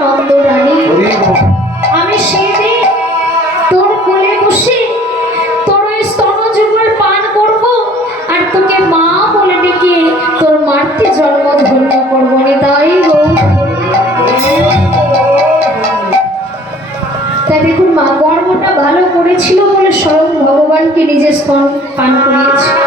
নন্দ রানী, আমি সেদিন তোর কোলে বসে তোর ওই স্তনযুগল পান করব আর তোকে মা বলে ডেকে তোর মাতৃ জন্ম ধন্য করবো। তাই তাই দেখুন মা গর্বটা ভালো করেছিল বলে স্বয়ং ভগবানকে নিজের স্তন পান করিয়েছে।